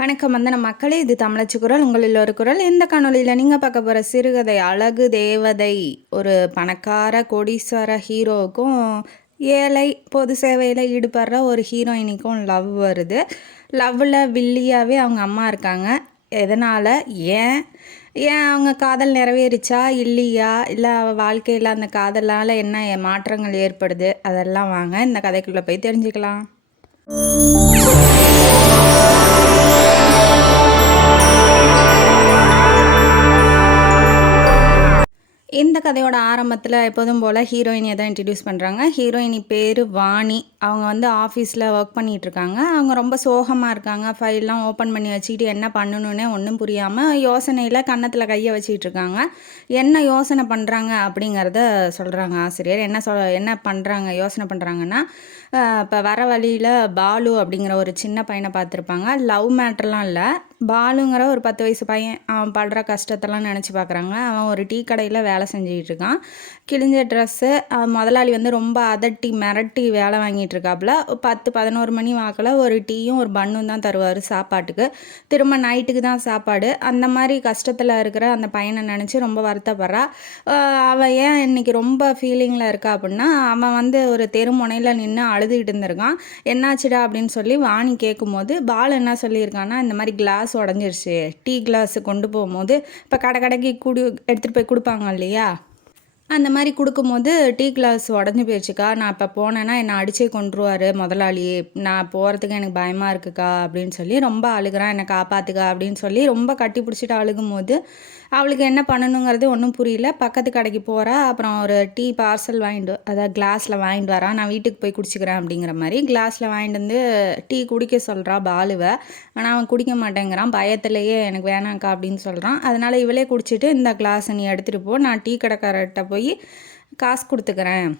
வணக்கம் வந்தன மக்களே, இது தமிழச்சி குரல். உங்களில் ஒரு குரல். இந்த காணொலியில் நீங்கள் பார்க்க போகிற சிறுகதை அழகு தேவதை. ஒரு பணக்கார கோடீஸ்வர ஹீரோவுக்கும் ஏழை பொது சேவையில் ஈடுபடுற ஒரு ஹீரோயினிக்கும் லவ் வருது. லவ்வில் வில்லியாகவே அவங்க அம்மா இருக்காங்க. எதனால், ஏன் ஏன் அவங்க காதல் நிறைவேறிச்சா இல்லையா, இல்லை வாழ்க்கையில் அந்த காதலால் என்ன மாற்றங்கள் ஏற்படுது, அதெல்லாம் வாங்க இந்த கதைக்குள்ளே போய் தெரிஞ்சுக்கலாம். இந்த கதையோட ஆரம்பத்தில் எப்போதும் போல் ஹீரோயினியை தான் இன்ட்ரடியூஸ் பண்ணுறாங்க. ஹீரோயினி பேர் வாணி. அவங்க ஆஃபீஸில் ஒர்க் பண்ணிகிட்ருக்காங்க. அவங்க ரொம்ப சோகமாக இருக்காங்க. ஃபைல்லாம் ஓப்பன் பண்ணி வச்சுக்கிட்டு என்ன பண்ணணுன்னே ஒன்றும் புரியாமல் யோசனையில் கன்னத்தில் கையை வச்சிட்ருக்காங்க. என்ன யோசனை பண்ணுறாங்க அப்படிங்கிறத சொல்கிறாங்க ஆசிரியர். என்ன பண்ணுறாங்க யோசனை பண்ணுறாங்கன்னா, இப்போ வர வழியில் பாலு அப்படிங்கிற ஒரு சின்ன பையனை பார்த்துருப்பாங்க. லவ் மேட்டர்லாம் இல்லை, பாலுங்கிற ஒரு 10 வயசு பையன். அவன் படுற கஷ்டத்தெல்லாம் நினச்சி பார்க்குறாங்க. அவன் ஒரு டீ கடையில் வேலை செஞ்சுக்கிட்டு இருக்கான். கிழிஞ்ச ட்ரெஸ்ஸு. முதலாளி ரொம்ப அதட்டி மிரட்டி வேலை வாங்கிட்டு இருக்காப்புல. 10-11 மணி வாக்கில் ஒரு டீயும் ஒரு பன்னும் தான் தருவார் சாப்பாட்டுக்கு. திரும்ப நைட்டுக்கு தான் சாப்பாடு. அந்த மாதிரி கஷ்டத்தில் இருக்கிற அந்த பையனை நினச்சி ரொம்ப வருத்தப்படுறா. அவன் ஏன் இன்றைக்கி ரொம்ப ஃபீலிங்கில் இருக்கா அப்படின்னா, அவன் ஒரு தெருமுனையில் நின்று அழுதுகிட்டு இருந்திருக்கான். என்னாச்சுடா அப்படின்னு சொல்லி வாணி கேட்கும்போது, பால் என்ன சொல்லியிருக்கான்னா, இந்த மாதிரி கிளாஸ் உடஞ்சிருச்சு. டீ கிளாஸ் கொண்டு போகும்போது இப்போ கடைக்கு எடுத்துகிட்டு போய் கொடுப்பாங்க இல்லையா, அந்த மாதிரி கொடுக்கும்போது டீ கிளாஸ் உடஞ்சி போயிடுச்சுக்கா. நான் இப்போ போனேன்னா என்னை அடிச்சே கொண்டுருவார் முதலாளி. நான் போகிறதுக்கு எனக்கு பயமாக இருக்குக்கா அப்படின்னு சொல்லி ரொம்ப அழுகிறான். என்னை காப்பாற்றுக்கா அப்படின்னு சொல்லி ரொம்ப கட்டி பிடிச்சிட்டு அழுகும்போது அவளுக்கு என்ன பண்ணணுங்கிறது ஒன்றும் புரியல. பக்கத்து கடைக்கு போகிறா. அப்புறம் ஒரு டீ பார்சல் அதாவது கிளாஸில் வாங்கிட்டு வரான். நான் வீட்டுக்கு போய் குடிச்சிக்கிறேன் அப்படிங்கிற மாதிரி கிளாஸில் வாங்கிட்டு வந்து டீ குடிக்க சொல்கிறா பாலுவை. ஆனால் அவன் குடிக்க மாட்டேங்கிறான். பயத்திலேயே எனக்கு வேணாங்க்கா அப்படின்னு சொல்கிறான். அதனால் இவளே குடிச்சிட்டு, இந்த கிளாஸை நீ எடுத்துகிட்டு போ, நான் டீ கடைக்காரர்கிட்ட போய் காசு கொடுத்துக்கிறேன்,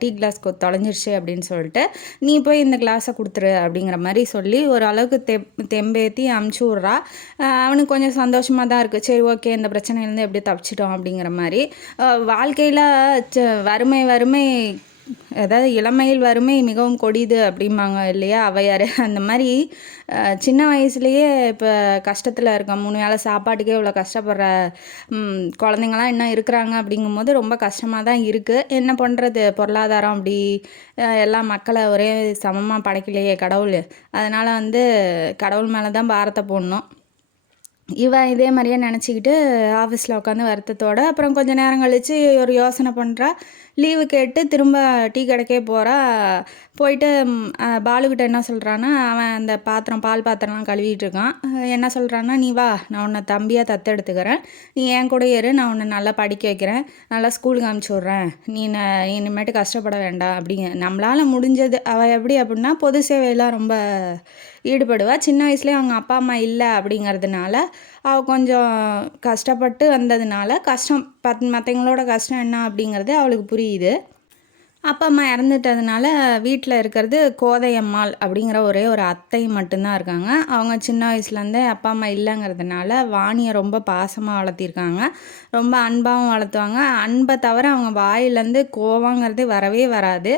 டீ கிளாஸ் தொலைஞ்சிருச்சு அப்படின்னு சொல்லிட்டு நீ போய் இந்த கிளாஸை கொடுத்துரு அப்படிங்கிற மாதிரி சொல்லி ஓரளவுக்கு தெம்பேற்றி அமுச்சு விட்றா. அவனுக்கு கொஞ்சம் சந்தோஷமாக தான் இருக்குது. சரி, ஓகே, இந்த பிரச்சனையிலேருந்து எப்படி தப்பிச்சிட்டோம் அப்படிங்கிற மாதிரி. வாழ்க்கையில் வறுமை அதாவது இளமையில் வறுமை மிகவும் கொடிது அப்படிம்பாங்க இல்லையா ஔவையார். அந்த மாதிரி சின்ன வயசுலேயே இப்போ கஷ்டத்தில் இருக்கோம். 3 வேளை சாப்பாட்டுக்கே இவ்வளோ கஷ்டப்படுற குழந்தைங்களாம் இன்னும் இருக்கிறாங்க. அப்படிங்கும்போது ரொம்ப கஷ்டமாக தான் இருக்குது. என்ன பண்ணுறது, பொருளாதாரம் அப்படி எல்லா மக்களை ஒரே சமமாக படைக்கலையே கடவுள். அதனால் கடவுள் மேலே தான் பாரத்தை போடணும். இவன் இதே மாதிரியே நினச்சிக்கிட்டு ஆஃபீஸில் உட்காந்து வருத்தத்தோடு அப்புறம் கொஞ்சம் நேரம் கழித்து ஒரு யோசனை பண்ணுறா. லீவு கேட்டு திரும்ப டீ கடைக்கே போகிறா. போயிட்டு பாலுக்கிட்ட என்ன சொல்கிறான்னா, அவன் அந்த பால் பாத்திரம்லாம் கழுவிட்டு இருக்கான். என்ன சொல்கிறான்னா, நீ வா, நான் உன்னை தம்பியாக தத்தெடுத்துக்கிறேன், நீ என் கூட இரு, நான் உன்னை நல்லா படிக்க வைக்கிறேன், நல்லா ஸ்கூலுக்கு அனுப்பிச்சி விட்றேன், நீ இனிமேட்டு கஷ்டப்பட வேண்டாம் அப்படிங்க. நம்மளால் முடிஞ்சது. அவள் எப்படி அப்படின்னா பொது சேவையெல்லாம் ரொம்ப ஈடுபடுவாள். சின்ன வயசுலேயே அவங்க அப்பா அம்மா இல்லை அப்படிங்கிறதுனால அவள் கொஞ்சம் கஷ்டப்பட்டு வந்ததுனால மற்றவங்களோட கஷ்டம் என்ன அப்படிங்கிறது அவளுக்கு புரியுது. அப்பா அம்மா இறந்துட்டதுனால வீட்டில் இருக்கிறது கோதையம்மாள் அப்படிங்கிற ஒரே ஒரு அத்தை மட்டும்தான் இருக்காங்க. அவங்க சின்ன வயசுலேருந்தே அப்பா அம்மா இல்லைங்கிறதுனால வாணியை ரொம்ப பாசமாக வளர்த்திருக்காங்க. ரொம்ப அன்பாகவும் வளர்த்துவாங்க. அன்பை தவிர அவங்க வாயிலேருந்து கோவங்கிறது வரவே வராது.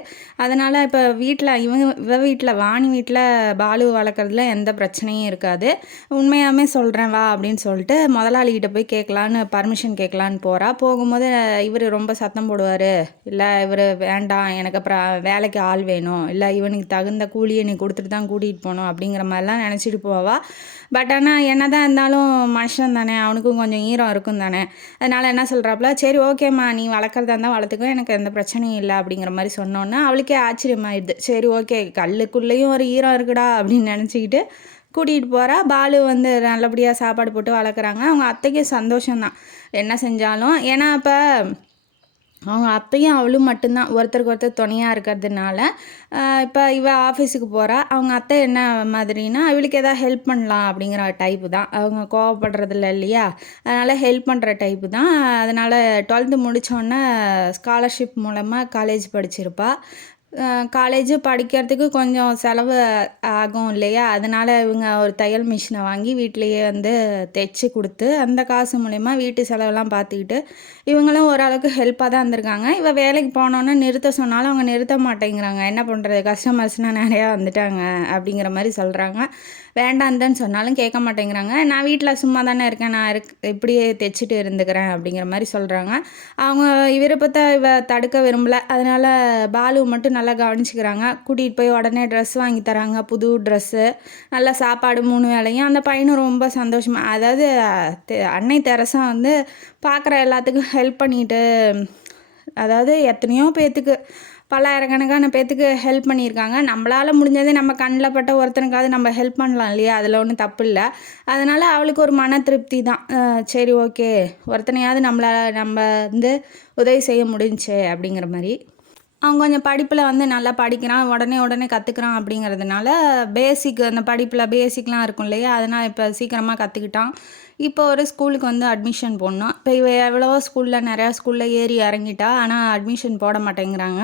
அதனால் இப்போ வீட்டில் வாணி வீட்டில் பாலு வளர்க்குறதுல எந்த பிரச்சனையும் இருக்காது. உண்மையாகவே சொல்கிறேன் வா அப்படின்னு சொல்லிட்டு முதலாளிகிட்ட போய் கேட்கலான்னு பர்மிஷன் கேட்கலான்னு போகிறா. போகும்போது இவர் ரொம்ப சத்தம் போடுவார். இல்லை, இவர் வேண்டாம், எனக்கு அப்புறம் வேலைக்கு ஆள் வேணும், இல்லை இவனுக்கு தகுந்த கூலியை நீ கொடுத்துட்டு தான் கூட்டிகிட்டு போகணும் அப்படிங்கிற மாதிரிலாம் நினச்சிட்டு போவா. பட் ஆனால் என்ன தான் இருந்தாலும் மனுஷன் தானே, அவனுக்கும் கொஞ்சம் ஈரம் இருக்கும் தானே. அதனால் என்ன சொல்கிறாப்புல, சரி ஓகேம்மா, நீ வளர்க்குறதா இருந்தால் வளர்த்துக்கோ, எனக்கு எந்த பிரச்சனையும் இல்லை அப்படிங்கிற மாதிரி சொன்னோன்னே அவளுக்கே ஆச்சரியமாயிடுது. சரி, ஓகே, கல்லுக்குள்ளேயும் ஒரு ஈரம் இருக்குடா அப்படின்னு நினச்சிக்கிட்டு கூட்டிகிட்டு போகிறா. பாலு நல்லபடியாக சாப்பாடு போட்டு வளர்க்குறாங்க. அவங்க அத்தைக்கு சந்தோஷம்தான் என்ன செஞ்சாலும். ஏன்னா இப்போ அவங்க அத்தையும் அவளும் மட்டும்தான் ஒருத்தருக்கு ஒருத்தர் துணையாக இருக்கிறதுனால இப்போ ஆஃபீஸுக்கு போகிறா. அவங்க அத்தை என்ன மாதிரினா, இவளுக்கு எதாவது ஹெல்ப் பண்ணலாம் அப்படிங்கிற டைப்பு தான். அவங்க கோவப்படுறதில்ல இல்லையா, அதனால் ஹெல்ப் பண்ணுற டைப்பு தான். அதனால் 12th முடித்தோடனே ஸ்காலர்ஷிப் மூலமாக காலேஜ் படிச்சிருப்பா. காலேஜு படிக்கிறதுக்கு கொஞ்சம் செலவு ஆகும் இல்லையா, அதனால் இவங்க ஒரு தையல் மிஷினை வாங்கி வீட்டிலையே தைச்சி கொடுத்து அந்த காசு மூலயமா வீட்டு செலவெல்லாம் பார்த்துக்கிட்டு இவங்களும் ஓரளவுக்கு ஹெல்ப்பாக தான் இருந்திருக்காங்க. இவள் வேலைக்கு போனோன்னு நிறுத்த சொன்னாலும் அவங்க நிறுத்த மாட்டேங்கிறாங்க. என்ன பண்ணுறது, கஸ்டமர்ஸ்னால் நிறையா வந்துட்டாங்க அப்படிங்கிற மாதிரி சொல்கிறாங்க. வேண்டான்னு சொன்னாலும் கேட்க மாட்டேங்கிறாங்க. நான் வீட்டில் சும்மா தானே இருக்கேன், நான் இப்படியே தைச்சிட்டு இருந்துக்கிறேன் அப்படிங்கிற மாதிரி சொல்கிறாங்க. அவங்க விருப்பத்தை தடுக்க விரும்பலை. அதனால் பாலு மட்டும் நல்லா கவனிச்சிக்கிறாங்க. கூட்டிகிட்டு போய் உடனே ட்ரெஸ் வாங்கி தராங்க, புது ட்ரெஸ்ஸு, நல்லா சாப்பாடு 3 வேளையும். அந்த பையனும் ரொம்ப சந்தோஷமாக, அதாவது அன்னை தெரசா வந்து பார்க்குற எல்லாத்துக்கும் ஹெல்ப் பண்ணிட்டு, அதாவது எத்தனையோ பேர்த்துக்கு பல்லாயிரக்கணக்கான பேர்த்துக்கு ஹெல்ப் பண்ணியிருக்காங்க. நம்மளால் முடிஞ்சது நம்ம கண்ணில் பட்ட ஒருத்தனுக்காவது நம்ம ஹெல்ப் பண்ணலாம் இல்லையா, அதில் ஒன்றும் தப்பு இல்லை. அதனால் அவளுக்கு ஒரு மன திருப்தி தான். சரி ஓகே, ஒருத்தனையாவது நம்ம வந்து உதவி செய்ய முடிஞ்சுச்சு அப்படிங்கிற மாதிரி. அவன் கொஞ்சம் படிப்பில் வந்து நல்லா படிக்கிறான், உடனே கற்றுக்குறான். அப்படிங்கிறதுனால அந்த படிப்பில் பேசிக்லாம் இருக்கும் இல்லையா, அதனால் இப்போ சீக்கிரமாக கற்றுக்கிட்டான். இப்போ ஒரு ஸ்கூலுக்கு வந்து அட்மிஷன் போடணும். இப்போ எவ்வளவோ நிறையா ஸ்கூலில் ஏறி இறங்கிட்டா, ஆனால் அட்மிஷன் போட மாட்டேங்கிறாங்க.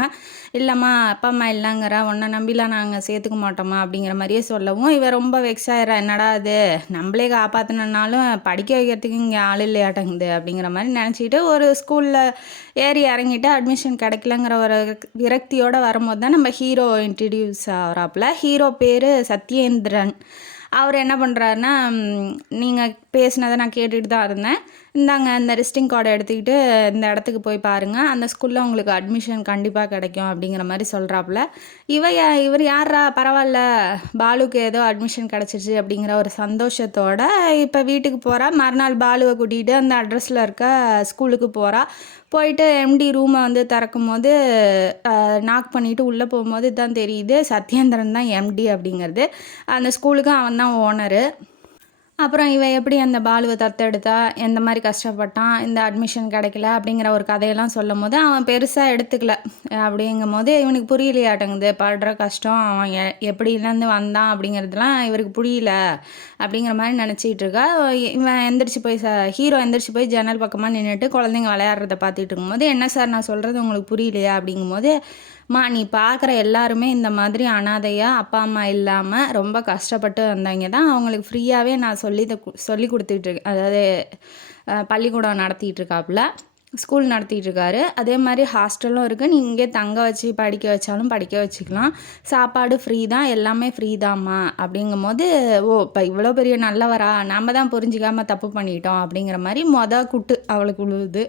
இல்லைம்மா, அப்பா அம்மா இல்லைங்கிறா, உன்னை நம்பிலாம் நாங்கள் சேர்த்துக்க மாட்டோம்மா அப்படிங்கிற மாதிரியே சொல்லவும் ரொம்ப வெக்ஸ் ஆயிடுறா. என்னடா அது, நம்மளே காப்பாற்றினாலும் படிக்க வைக்கிறதுக்கு இங்கே ஆள் இல்லையாட்டங்குது அப்படிங்கிற மாதிரி நினச்சிக்கிட்டு ஒரு ஸ்கூலில் ஏறி இறங்கிட்டு அட்மிஷன் கிடைக்கலங்கிற ஒரு விரக்தியோடு வரும்போது தான் நம்ம ஹீரோ இன்ட்ரடியூஸ் ஆகிறாப்புல. ஹீரோ பேர் சத்யேந்திரன். அவர் என்ன பண்ணுறாருன்னா, நீங்கள் பேசினதை நான் கேட்டுகிட்டு தான் இருந்தேன், இந்தாங்க இந்த விசிட்டிங் கார்டை எடுத்துக்கிட்டு இந்த இடத்துக்கு போய் பாருங்கள், அந்த ஸ்கூலில் உங்களுக்கு அட்மிஷன் கண்டிப்பாக கிடைக்கும் அப்படிங்கிற மாதிரி சொல்கிறாப்புல. இவர் யாரா, பரவாயில்ல, பாலுக்கு ஏதோ அட்மிஷன் கிடச்சிருச்சு அப்படிங்கிற ஒரு சந்தோஷத்தோட இப்போ வீட்டுக்கு போகிறா. மறுநாள் பாலுவை கூட்டிகிட்டு அந்த அட்ரஸில் இருக்க ஸ்கூலுக்கு போகிறா. போயிட்டு எம்டி ரூமை வந்து திறக்கும் போது நாக் பண்ணிவிட்டு உள்ளே போகும்போது தான் தெரியுது சத்யேந்திரன் தான் எம்டி அப்படிங்கிறது. அந்த ஸ்கூலுக்கு அவன் தான் ஓனரு. அப்புறம் எப்படி அந்த பாலுவை தத்தெடுத்தா, எந்த மாதிரி கஷ்டப்பட்டான், இந்த அட்மிஷன் கிடைக்கல அப்படிங்கிற ஒரு கதையெல்லாம் சொல்லும் போது அவன் பெருசாக எடுத்துக்கல. அப்படிங்கும் போது இவனுக்கு புரியலையாட்டங்குது படுற கஷ்டம், அவன் எப்படிலேருந்து வந்தான் அப்படிங்கிறதுலாம் இவருக்கு புரியல அப்படிங்கிற மாதிரி நினச்சிக்கிட்டு இருக்கா. இவன் ஹீரோ எந்திரிச்சு போய் ஜன்னல் பக்கமாக நின்றுட்டு குழந்தைங்க விளையாடுறத பார்த்துட்டு இருக்கும்போது, என்ன சார் நான் சொல்கிறது உங்களுக்கு புரியலையா அப்படிங்கும்போது, நீ பார்க்குற எல்லாருமே இந்த மாதிரி அனாதையாக அப்பா அம்மா இல்லாமல் ரொம்ப கஷ்டப்பட்டு வந்தவங்க தான், அவங்களுக்கு ஃப்ரீயாகவே நான் சொல்லி கொடுத்துட்ருக்கேன். அதாவது பள்ளிக்கூடம் நடத்திட்டுருக்காப்புல, ஸ்கூல் நடத்திட்டுருக்காரு. அதே மாதிரி ஹாஸ்டலும் இருக்குது, நீ இங்கே தங்க வச்சு படிக்க வச்சாலும் படிக்க வச்சுக்கலாம், சாப்பாடு ஃப்ரீ தான், எல்லாமே ஃப்ரீ தாம்மா அப்படிங்கும் போது, இப்போ இவ்வளோ பெரிய நல்லவரா, நம்ம தான் புரிஞ்சிக்காமல் தப்பு பண்ணிட்டோம் அப்படிங்கிற மாதிரி குட்டு அவளுக்கு உழுவுது.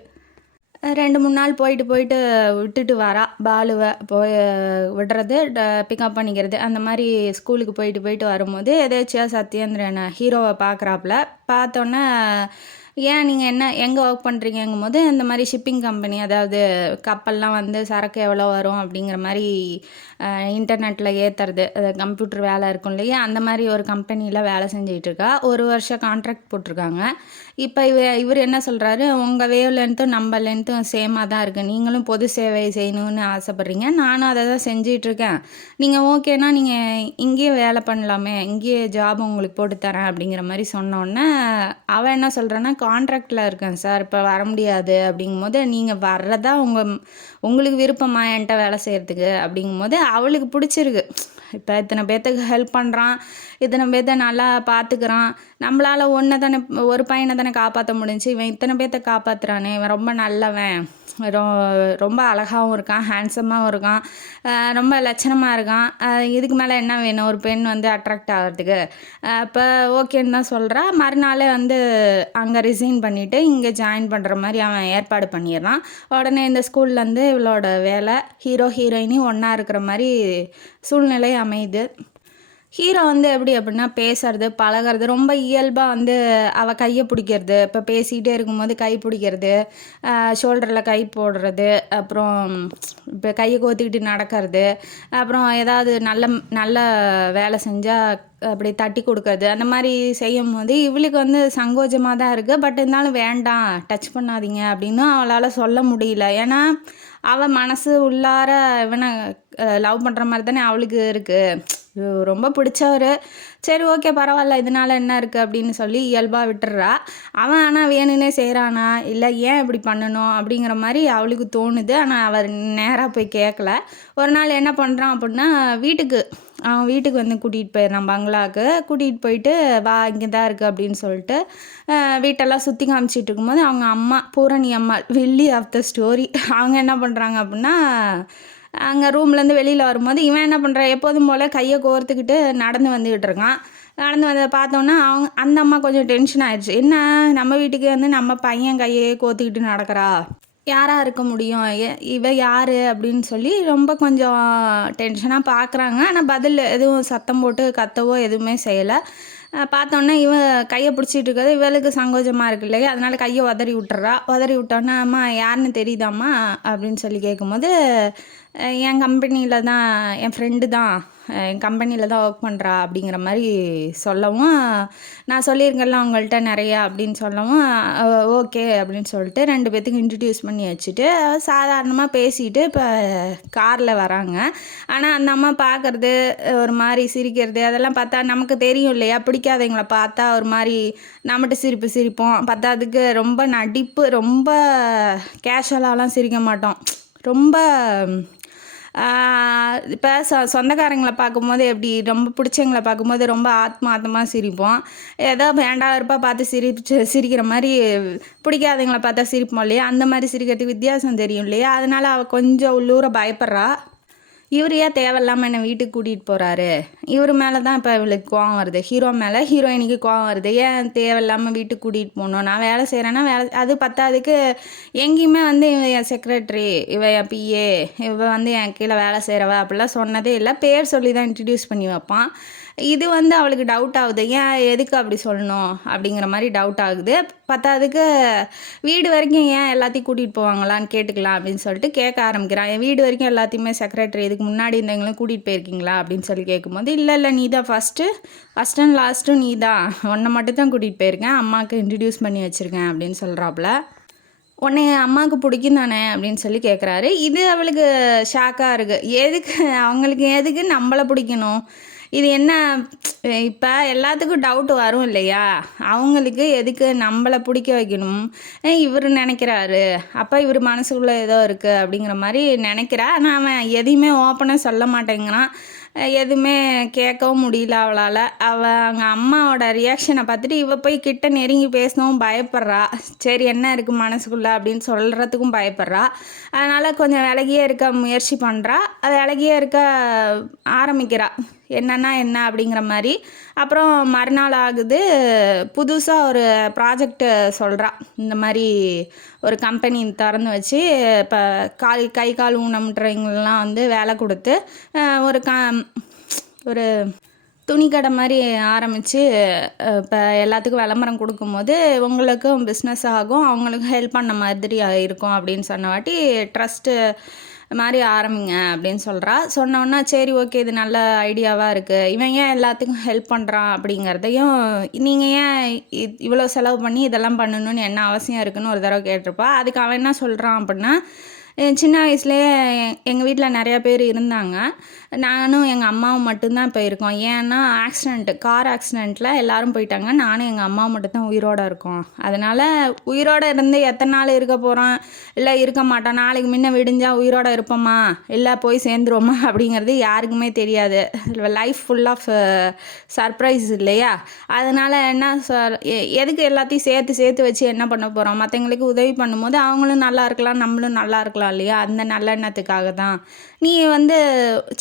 2-3 நாள் போயிட்டு விட்டுட்டு வரா. பாலுவை விடுறது, பிக்கப் பண்ணிக்கிறது, அந்த மாதிரி ஸ்கூலுக்கு போயிட்டு வரும்போது எதேச்சியாக சத்யேந்திரன் ஹீரோவை பார்க்குறாப்புல. பார்த்தோன்னே, ஏன் நீங்கள் எங்கே ஒர்க் பண்ணுறீங்கும் போது, இந்த மாதிரி ஷிப்பிங் கம்பெனி, அதாவது கப்பல்லாம் வந்து சரக்கு எவ்வளோ வரும் அப்படிங்கிற மாதிரி இன்டர்நெட்டில் ஏற்றுறது, கம்ப்யூட்டர் வேலை இருக்கும் இல்லையா, அந்த மாதிரி ஒரு கம்பெனியில் வேலை செஞ்சிகிட்ருக்கா. 1 வருஷம் கான்ட்ராக்ட் போட்டிருக்காங்க. இப்போ இவர் என்ன சொல்கிறாரு, உங்கள் வேவ் லென்த்தும் நம்ம லென்த்தும் சேமாக தான் இருக்குது, நீங்களும் பொது சேவை செய்யணும்னு ஆசைப்பட்றீங்க, நானும் அதை தான் செஞ்சிகிட்ருக்கேன், நீங்கள் ஓகேனா நீங்கள் இங்கேயே வேலை பண்ணலாமே, இங்கேயே ஜாப் உங்களுக்கு போட்டு தரேன் அப்படிங்கிற மாதிரி சொன்னோன்னே, அவன் என்ன சொல்கிறான்னா, கான்ட்ராக்டில் இருக்கேன் சார், இப்போ வர முடியாது அப்படிங்கும்போது, நீங்கள் வர்றதா உங்களுக்கு விருப்பமா என்கிட்ட வேலை செய்கிறதுக்கு அப்படிங்கும்போது அவளுக்கு பிடிச்சிருக்கு. இப்போ இத்தனை பேர்த்துக்கு ஹெல்ப் பண்ணுறான், இத்தனை பேர்த்த நல்லா பார்த்துக்கிறான், நம்மளால் ஒரு பையனை தானே காப்பாற்ற முடிஞ்சு, இவன் இத்தனை பேர்த்த காப்பாற்றுறானே, இவன் ரொம்ப நல்லவன், ரொம்ப அழகாகவும் இருக்கான், ஹேண்ட்ஸமாகவும் இருக்கான், ரொம்ப லட்சணமாக இருக்கான், இதுக்கு மேலே என்ன வேணும் ஒரு பெண் வந்து அட்ராக்ட் ஆகிறதுக்கு. இப்போ ஓகேன்னு தான் சொல்கிறா. மறுநாளே வந்து அங்கே ரிசைன் பண்ணிவிட்டு இங்கே ஜாயின் பண்ணுற மாதிரி அவன் ஏற்பாடு பண்ணிடுறான். உடனே இந்த ஸ்கூல்லேருந்து இவளோட வேலை, ஹீரோ ஹீரோயினி ஒன்றா இருக்கிற மாதிரி சூழ்நிலை அமையுது. ஹீரோ வந்து எப்படி அப்படின்னா, பேசுறது, பழகிறது ரொம்ப இயல்பாக வந்து அவள் கையை பிடிக்கிறது, இப்போ பேசிக்கிட்டே இருக்கும்போது கை பிடிக்கிறது, ஷோல்டரில் கை போடுறது, அப்புறம் இப்போ கையை கோத்திக்கிட்டு நடக்கிறது, அப்புறம் ஏதாவது நல்ல வேலை செஞ்சால் அப்படி தட்டி கொடுக்கறது, அந்த மாதிரி செய்யும் போது இவளுக்கு வந்து சங்கோஜமாக தான் இருக்குது. பட் இருந்தாலும் வேண்டாம், டச் பண்ணாதீங்க அப்படின்னு அவளால் சொல்ல முடியல. ஏன்னா அவள் மனசு உள்ளார இவனை லவ் பண்ணுற மாதிரி தானே அவளுக்கு இருக்குது, ரொம்ப பிடிச்சவர். சரி ஓகே பரவாயில்ல, இதனால் என்ன இருக்குது அப்படின்னு சொல்லி இயல்பாக விட்டுடுறா. அவன் ஆனால் வேணுன்னே செய்கிறானா, இல்லை ஏன் இப்படி பண்ணணும் அப்படிங்கிற மாதிரி அவளுக்கு தோணுது. ஆனால் அவர் நேராக போய் கேட்கல. ஒரு நாள் என்ன பண்ணுறான் அப்படின்னா, அவன் வீட்டுக்கு வந்து கூட்டிகிட்டு போயிடுறான், பங்களாவுக்கு கூட்டிகிட்டு போயிட்டு, வா இங்கே தான் இருக்குது அப்படின்னு சொல்லிட்டு வீட்டெல்லாம் சுற்றி காமிச்சிட்டு இருக்கும்போது அவங்க அம்மா பூரணி அம்மா, வில்லி ஆஃப் த ஸ்டோரி, அவங்க என்ன பண்ணுறாங்க அப்படின்னா, அங்கே ரூம்லேருந்து வெளியில் வரும்போது இவன் என்ன பண்ணுறான், எப்போதும் போல் கையை கோர்த்துக்கிட்டு நடந்து வந்துக்கிட்டு இருக்கான். நடந்து வந்ததை பார்த்தோன்னா அந்த அம்மா கொஞ்சம் டென்ஷன் ஆயிடுச்சு. என்ன நம்ம வீட்டுக்கு வந்து நம்ம பையன் கையே கோத்துக்கிட்டு நடக்கிறா, யாராக இருக்க முடியும், இவ யார் அப்படின்னு சொல்லி ரொம்ப கொஞ்சம் டென்ஷனாக பார்க்குறாங்க. ஆனால் பதில் எதுவும் சத்தம் போட்டு கத்தவோ எதுவுமே செய்யலை. பார்த்தோன்னே இவன் கையை பிடிச்சிட்டு இருக்கிறது இவளுக்கு சங்கோஜமாக இருக்கு இல்லையா, அதனால் கையை உதறி விட்டுறா. உதறி விட்டோன்னா, அம்மா யாருன்னு தெரியுதாம்மா அப்படின்னு சொல்லி கேட்கும்போது, என் கம்பெனியில் தான், என் ஃப்ரெண்டு தான், என் கம்பெனியில் தான் ஒர்க் பண்ணுறா அப்படிங்கிற மாதிரி சொல்லவும், நான் சொல்லியிருக்கேன்ல அவங்கள்ட்ட நிறையா அப்படின்னு சொல்லவும், ஓகே அப்படின்னு சொல்லிட்டு 2 பேர்த்துக்கு இன்ட்ரடியூஸ் பண்ணி வச்சுட்டு சாதாரணமாக பேசிட்டு இப்போ காரில் வராங்க. ஆனால் அந்த அம்மா பார்க்குறது ஒரு மாதிரி சிரிக்கிறது அதெல்லாம் பார்த்தா நமக்கு தெரியும் இல்லையா, பிடிக்காதவங்கள பார்த்தா ஒரு மாதிரி நம்மகிட்ட சிரிப்போம். பத்தாதுக்கு ரொம்ப நடிப்பு, ரொம்ப கேஷுவலாலாம் சிரிக்க மாட்டோம். ரொம்ப இப்போ சொந்தக்காரங்களை பார்க்கும்போது எப்படி ரொம்ப பிடிச்சவங்கள பார்க்கும்போது ரொம்ப ஆத்மார்த்தமாக சிரிப்போம். ஏதோ வேண்டாம் பார்த்து சிரிக்கிற மாதிரி பிடிக்காதவங்கள பார்த்தா சிரிப்போம் இல்லையா, அந்த மாதிரி சிரிக்கிறதுக்கு வித்தியாசம் தெரியும் இல்லையா. அதனால் அவள் கொஞ்சம் உள்ளூர பயப்படுறா. இவர் ஏன் தேவையில்லாமல் என்னை வீட்டுக்கு கூட்டிகிட்டு போகிறாரு, இவர் மேலே தான் இப்போ இவளுக்கு கோவம் வருது, ஹீரோ மேலே ஹீரோயினுக்கு கோவம் வருது. ஏன் தேவையில்லாமல் வீட்டுக்கு கூட்டிகிட்டு போகணும், நான் வேலை செய்கிறேன்னா அது பத்தாதுக்கு எங்கேயுமே வந்து இவன் என் செக்ரட்டரி, இவன் என் பிஏ, இவன் வந்து என் கீழே வேலை செய்கிறவ அப்படிலாம் சொன்னதே இல்லை. பேர் சொல்லி தான் இன்ட்ரடியூஸ் பண்ணி வைப்பான். இது வந்து அவளுக்கு டவுட் ஆகுது, ஏன் எதுக்கு அப்படி சொல்லணும் அப்படிங்கிற மாதிரி டவுட் ஆகுது. பத்தாதுக்கு வீடு வரைக்கும் ஏன் எல்லாத்தையும் கூட்டிகிட்டு போவாங்களான்னு கேட்டுக்கலாம் அப்படின்னு சொல்லிட்டு கேட்க ஆரம்பிக்கிறான். என் வீடு வரைக்கும் எல்லாத்தையுமே செக்ரட்டரி, இதுக்கு முன்னாடி இருந்தவங்களும் கூட்டிகிட்டு போயிருக்கீங்களா அப்படின்னு சொல்லி கேட்கும்போது, இல்லை நீ தான் ஃபஸ்ட்டு அண்ட் லாஸ்ட்டும் நீ தான், உன்னை மட்டும் தான் கூட்டிகிட்டு போயிருக்கேன், அம்மாவுக்கு இன்ட்ரடியூஸ் பண்ணி வச்சுருக்கேன் அப்படின்னு சொல்கிறாப்புல. உன்னை அம்மாவுக்கு பிடிக்கும் தானே அப்படின்னு சொல்லி கேட்குறாரு. இது அவளுக்கு ஷாக்காக இருக்குது. அவங்களுக்கு எதுக்கு நம்மளை பிடிக்கணும், இது என்ன, இப்போ எல்லாத்துக்கும் டவுட் வரும் இல்லையா, அவங்களுக்கு எதுக்கு நம்மளை பிடிக்க வைக்கணும் இவர் நினைக்கிறாரு, அப்போ இவர் மனசுக்குள்ளே ஏதோ இருக்குது அப்படிங்கிற மாதிரி நினைக்கிறா. ஆனால் அவன் எதையுமே ஓப்பனாக சொல்ல மாட்டேங்கிறான். எதுவுமே கேட்கவும் முடியல அவளால். அவங்க அம்மாவோட ரியாக்ஷனை பார்த்துட்டு இவள் போய் கிட்ட நெருங்கி பேசவும் பயப்படுறா. சரி என்ன இருக்குது மனசுக்குள்ளே அப்படின்னு சொல்கிறதுக்கும் பயப்படுறா. அதனால் கொஞ்சம் விலகியே இருக்க முயற்சி பண்ணுறா. விலகியே இருக்க ஆரம்பிக்கிறா, என்னன்னா என்ன அப்படிங்கிற மாதிரி. அப்புறம் மறுநாள் ஆகுது, புதுசாக ஒரு ப்ராஜெக்டு சொல்கிறா. இந்த மாதிரி ஒரு கம்பெனி திறந்து வச்சு இப்போ கை கால் ஊனமுற்றவங்களெலாம் வந்து வேலை கொடுத்து ஒரு துணிக்கடை மாதிரி ஆரம்பித்து இப்போ எல்லாத்துக்கும் விளம்பரம் கொடுக்கும்போது உங்களுக்கும் பிஸ்னஸ் ஆகும், அவங்களுக்கும் ஹெல்ப் பண்ண மாதிரி இருக்கும் அப்படின்னு சொன்னவாட்டி ட்ரஸ்ட்டு மாதிரி ஆரம்பிங்க அப்படின்னு சொல்கிறா. சொன்னோன்னா சரி ஓகே இது நல்ல ஐடியாவாக இருக்குது, இவன் ஏன் எல்லாத்துக்கும் ஹெல்ப் பண்ணுறான் அப்படிங்கிறதையும், நீங்கள் ஏன் இவ்வளோ செலவு பண்ணி இதெல்லாம் பண்ணணும்னு என்ன அவசியம் இருக்குதுன்னு ஒரு தடவை கேட்டிருப்பா. அதுக்கு அவன் என்ன சொல்கிறான் அப்படின்னா, சின்ன வயசுலேயே எங்கள் வீட்டில் நிறையா பேர் இருந்தாங்க, நானும் எங்கள் அம்மாவும் மட்டும்தான் இப்போ இருக்கோம். ஏன்னா கார் ஆக்சிடெண்ட்டில் எல்லோரும் போயிட்டாங்க, நானும் எங்கள் அம்மாவும் மட்டும்தான் உயிரோடு இருக்கோம். அதனால் உயிரோடு இருந்து எத்தனை நாள் இருக்க போகிறோம், இல்லை இருக்க மாட்டோம், நாளைக்கு முன்ன விடிஞ்சால் உயிரோடு இருப்போமா இல்லை போய் சேர்ந்துருவோமா அப்படிங்கிறது யாருக்குமே தெரியாது. லைஃப் ஃபுல் ஆஃப் சர்ப்ரைஸ் இல்லையா. அதனால் என்ன எதுக்கு எல்லாத்தையும் சேர்த்து வச்சு என்ன பண்ண போகிறோம், மற்றவங்களுக்கு உதவி பண்ணும்போது அவங்களும் நல்லா இருக்கலாம், நம்மளும் நல்லா இருக்கலாம் இல்லையா, அந்த நல்லெண்ணத்துக்காக தான். நீ வந்து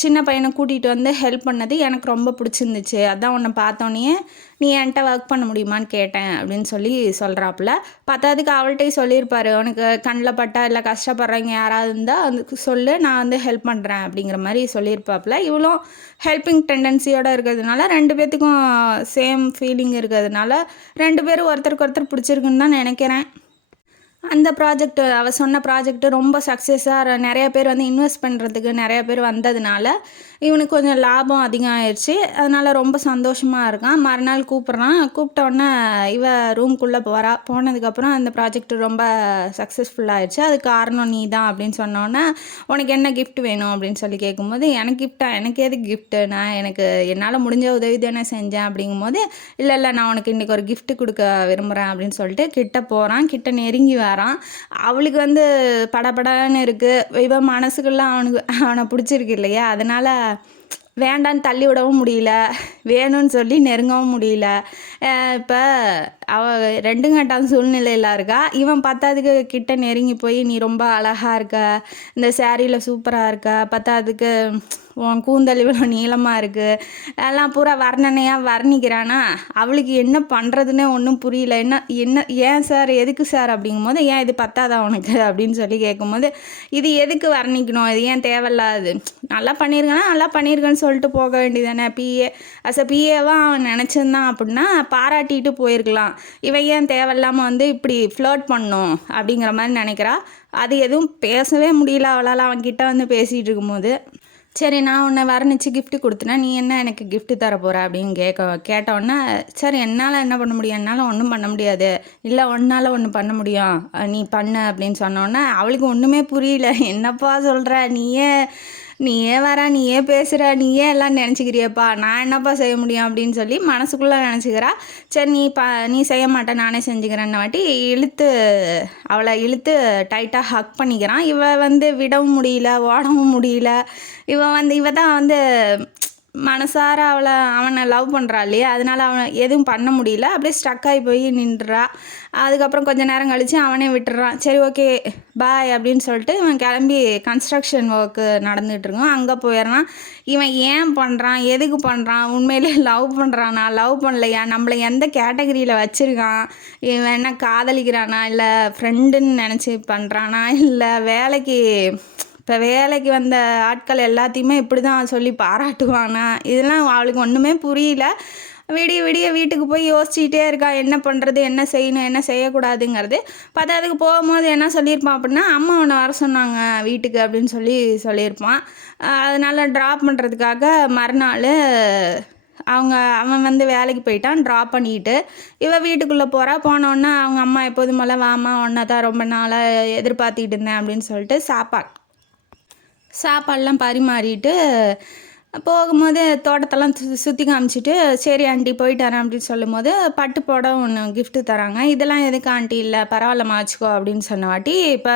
சின்ன பையனை கூட்டிகிட்டு வந்து ஹெல்ப் பண்ணது எனக்கு ரொம்ப பிடிச்சிருந்துச்சு, அதான் உன்னை பார்த்தோன்னே நீ என்கிட்ட ஒர்க் பண்ண முடியுமான்னு கேட்டேன் அப்படின்னு சொல்லி சொல்கிறாப்புல. பத்தாவதுக்கு அவள்கிட்டையும் சொல்லியிருப்பாரு, உனக்கு கண்ணில் பட்டா இல்லை கஷ்டப்படுறவங்க யாராவது இருந்தால் அதுக்கு சொல்லு, நான் வந்து ஹெல்ப் பண்ணுறேன் அப்படிங்கிற மாதிரி சொல்லியிருப்பாப்புல. இவ்வளோ ஹெல்பிங் டெண்டன்சியோடு இருக்கிறதுனால 2 பேர்த்துக்கும் சேம் ஃபீலிங் இருக்கிறதுனால 2 பேரும் ஒருத்தருக்கு ஒருத்தர் பிடிச்சிருக்குன்னு தான் நினைக்கிறேன். அந்த ப்ராஜெக்ட் அவள் சொன்ன ப்ராஜெக்ட்டு ரொம்ப சக்ஸஸாக நிறைய பேர் வந்து இன்வெஸ்ட் பண்ணுறதுக்கு நிறைய பேர் வந்ததுனால இவனுக்கு கொஞ்சம் லாபம் அதிகம் ஆயிடுச்சு. அதனால் ரொம்ப சந்தோஷமாக இருக்கான். மறுநாள் கூப்பிட்டோன்னே இவ ரூம்குள்ளே போனதுக்கப்புறம் அந்த ப்ராஜெக்ட் ரொம்ப சக்ஸஸ்ஃபுல்லாகிடுச்சு, அதுக்கு காரணம் நீ தான் அப்படின்னு சொன்னோன்னே, உனக்கு என்ன கிஃப்ட் வேணும் அப்படின்னு சொல்லி கேட்கும்போது, எனக்கு எது கிஃப்ட்டு, நான் என்னால் முடிஞ்ச உதவி தானே செஞ்சேன் அப்படிங்கும்போது, இல்லை நான் உனக்கு இன்றைக்கி ஒரு கிஃப்ட்டு கொடுக்க விரும்புகிறேன் அப்படின்னு சொல்லிட்டு கிட்ட நெருங்கி வரான். அவளுக்கு வந்து படபடன்னு இருக்குது, இவன் மனசுக்குள்ளே அவனை பிடிச்சிருக்கு இல்லையா, அதனால் வேண்டான்னு தள்ளி விடவும் முடியல, வேணும்னு சொல்லி நெருங்கவும் முடியல. இப்போ அவள் 2 கட்டாத சூழ்நிலையில் இருக்கா. இவன் பத்தாதுக்கு கிட்ட நெருங்கி போய், நீ ரொம்ப அழகாக இருக்க, இந்த சேரீயில் சூப்பராக இருக்க, பத்தாதுக்கு உன் கூந்தல் இவ்வளோ நீளமாக இருக்குது எல்லாம் பூரா வர்ணனையாக வர்ணிக்கிறானா. அவளுக்கு என்ன பண்ணுறதுன்னே ஒன்றும் புரியல. என்ன என்ன ஏன் சார் எதுக்கு சார் அப்படிங்கும்போது, ஏன் இது பத்தாதா உனக்கு அப்படின்னு சொல்லி கேட்கும்போது, இது எதுக்கு வர்ணிக்கணும், இது ஏன் தேவையில்லாது, நல்லா பண்ணியிருக்கேன்னா நல்லா பண்ணியிருக்கேன்னு சொல்லிட்டு போக வேண்டியதானே. பிஏ பிஏவாக அவன் நினச்சிருந்தான் அப்படின்னா பாராட்டிட்டு போயிருக்கலாம். இவன் ஏன் தேவையில்லாமல் வந்து இப்படி ஃப்ளர்ட் பண்ணும் அப்படிங்கிற மாதிரி நினைக்கிறா. அது எதுவும் பேசவே முடியல அவளால் அவன்கிட்ட வந்து பேசிகிட்டு இருக்கும்போது. சரி, நான் உன்னை வர்ணித்து கிஃப்ட்டு கொடுத்தேன்னா நீ என்ன எனக்கு கிஃப்ட்டு தர போகிற அப்படின்னு கேட்டோன்னே, சரி என்னால் என்ன பண்ண முடியும், என்னால் ஒன்றும் பண்ண முடியாது, இல்லை உன்னால் ஒன்று பண்ண முடியும், நீ பண்ணு அப்படின்னு சொன்னோன்னே அவளுக்கு ஒன்றுமே புரியல. என்னப்பா சொல்கிற, நீயே வர, நீயே பேசுகிற, நீயே எல்லாம் நினச்சிக்கிறியப்பா, நான் என்னப்பா செய்ய முடியும் அப்படின்னு சொல்லி மனசுக்குள்ளே நினச்சிக்கிறா. சரி நீ செய்ய மாட்டேன் நானே செஞ்சுக்கிறேன்னு வாட்டி அவளை இழுத்து டைட்டாக ஹக் பண்ணிக்கிறான். இவ வந்து விடவும் முடியல, ஓடவும் முடியல. இவ தான் வந்து மனசார அவனை லவ் பண்ணுறா இல்லையா, அதனால் அவனை எதுவும் பண்ண முடியல. அப்படியே ஸ்டக்காகி போய் நின்றுறா. அதுக்கப்புறம் கொஞ்சம் நேரம் கழித்து அவனே விட்டுறான். சரி ஓகே பாய் அப்படின்னு சொல்லிட்டு இவன் கிளம்பி கன்ஸ்ட்ரக்ஷன் ஒர்க்கு நடந்துகிட்ருக்கான். அங்கே போயிடுறான். இவன் ஏன் பண்ணுறான், எதுக்கு பண்ணுறான், உண்மையிலே லவ் பண்ணுறானா லவ் பண்ணலையா, நம்மளை எந்த கேட்டகரியில் வச்சுருக்கான், இவன் என்ன காதலிக்கிறானா இல்லை ஃப்ரெண்டுன்னு நினச்சி பண்ணுறானா, இல்லை வேலைக்கு வந்த ஆட்கள் எல்லாத்தையுமே இப்படி தான் சொல்லி பாராட்டுவானா, இதெல்லாம் அவளுக்கு ஒன்றுமே புரியல. விடிய வீட்டுக்கு போய் யோசிச்சுட்டே இருக்கா, என்ன பண்ணுறது, என்ன செய்யணும், என்ன செய்யக்கூடாதுங்கிறது. அதுக்கு போகும்போது என்ன சொல்லியிருப்பான் அப்படின்னா, அம்மா உன்னை வர சொன்னாங்க வீட்டுக்கு அப்படின்னு சொல்லியிருப்பான். அதனால் ட்ராப் பண்ணுறதுக்காக மறுநாள் அவன் வந்து வேலைக்கு போயிட்டான். ட்ராப் பண்ணிட்டு வீட்டுக்குள்ளே போனோன்னே அவங்க அம்மா எப்போதும் போல் வாமா ஒன்றா தான் ரொம்ப நாளாக எதிர்பார்த்துக்கிட்டு இருந்தேன் அப்படின்னு சொல்லிட்டு சாப்பாடெலாம் பரிமாறிட்டு போகும்போது தோட்டத்தெல்லாம் சுற்றி காமிச்சிட்டு, சரி ஆண்டி போயிட்டு வரேன் அப்படின்னு சொல்லும்போது பட்டு புடவை ஒன்று கிஃப்ட்டு தராங்க. இதெல்லாம் எதுக்கு ஆண்டி, இல்லை பரவாயில்லம்மா வச்சுக்கோ அப்படின்னு சொன்ன வாட்டி இப்போ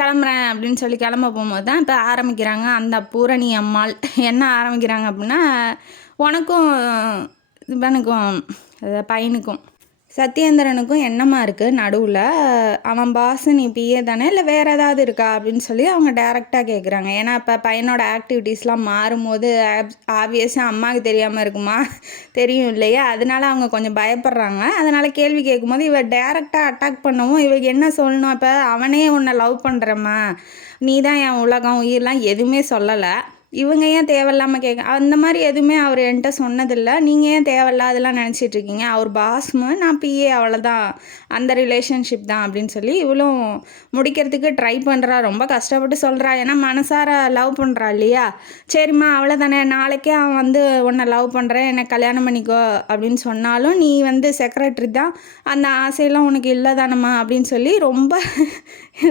கிளம்புறேன் அப்படின்னு சொல்லி கிளம்ப போகும்போது தான் இப்போ ஆரம்பிக்கிறாங்க அந்த பூரணி அம்மாள். என்ன ஆரம்பிக்கிறாங்க அப்படின்னா, உனக்கும் இவனுக்கும் பையனுக்கும் சத்யேந்திரனுக்கும் என்னம்மா இருக்குது நடுவில், அவன் பாஸ் நீ பிஏ தானே இல்லை வேறு ஏதாவது இருக்கா அப்படின்னு சொல்லி அவங்க டைரெக்டாக கேட்குறாங்க. ஏன்னா இப்போ பையனோட ஆக்டிவிட்டீஸ்லாம் மாறும்போது ஆப்வியஸாக அம்மாவுக்கு தெரியாமல் இருக்குமா, தெரியும் இல்லையா, அதனால அவங்க கொஞ்சம் பயப்படுறாங்க. அதனால் கேள்வி கேட்கும்போது இவ டைரெக்டாக அட்டாக் பண்ணவும் இவங்க என்ன சொல்லணும், இப்போ அவனே உன்னை லவ் பண்ணுறம்மா, நீ தான் என் உலகம் உயிரெலாம் எதுவுமே சொல்லலை, இவங்க ஏன் தேவையில்லாமல் அந்த மாதிரி எதுவுமே அவர் என்கிட்ட சொன்னதில்லை, நீங்கள் ஏன் தேவையில்லாதெல்லாம் நினச்சிட்ருக்கீங்க, அவர் பாஸ்மு நான் பிஏ அவ்வளோதான், அந்த ரிலேஷன்ஷிப் தான் அப்படின்னு சொல்லி இவளும் முடிக்கிறதுக்கு ட்ரை பண்ணுறா. ரொம்ப கஷ்டப்பட்டு சொல்கிறா, ஏன்னா மனசார லவ் பண்ணுறா இல்லையா. சரிம்மா அவ்வளோதானே, நாளைக்கே அவன் வந்து உன்னை லவ் பண்ணுறேன் என்னை கல்யாணம் பண்ணிக்கோ அப்படின்னு சொன்னாலும் நீ வந்து செக்ரட்டரி தான், அந்த ஆசையெல்லாம் உனக்கு இல்லை தானம்மா அப்படின்னு சொல்லி